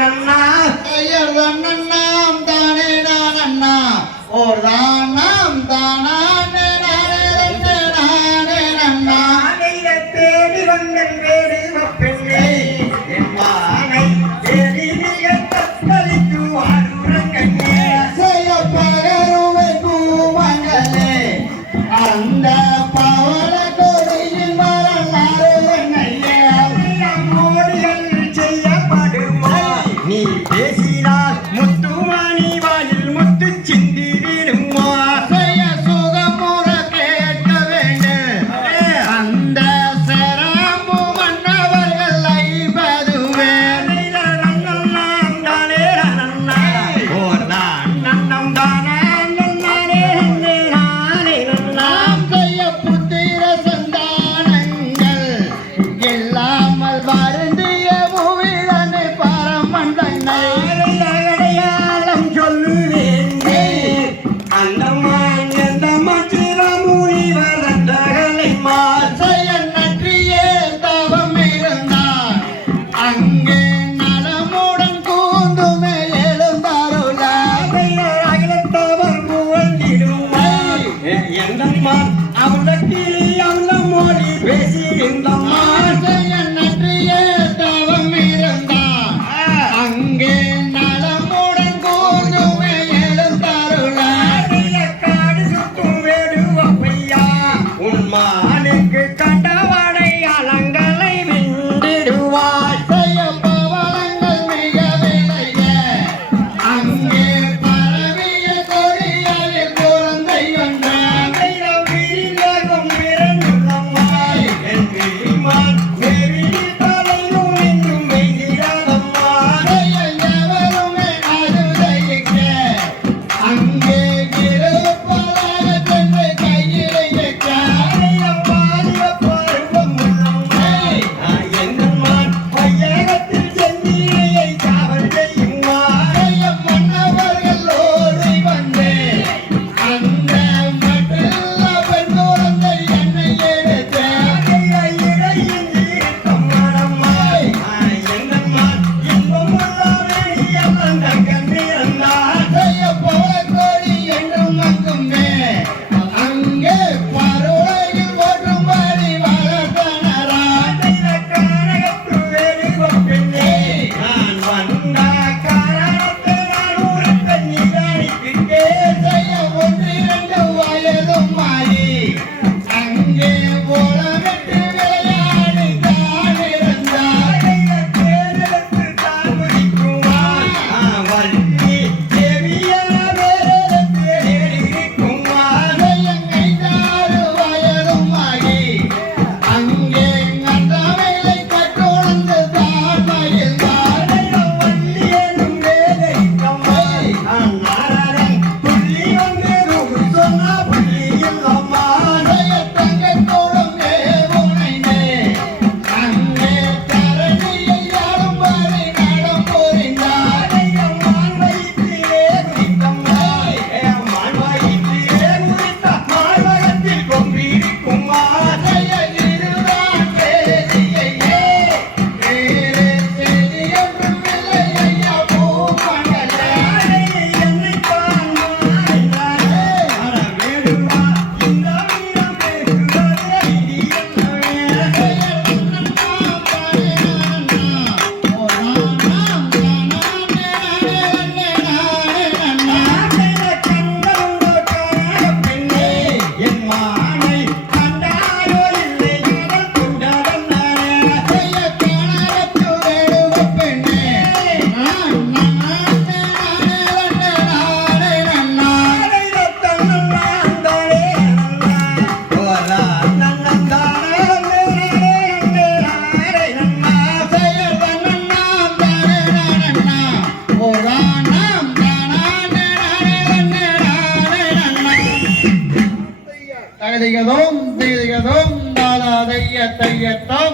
அண்ணா. ஐயர் அண்ணா தானே நான் அண்ணா. ஓர் தான் মান আমরা কি திகதோம் திகதோம் தாதா தைய தையத்தாம்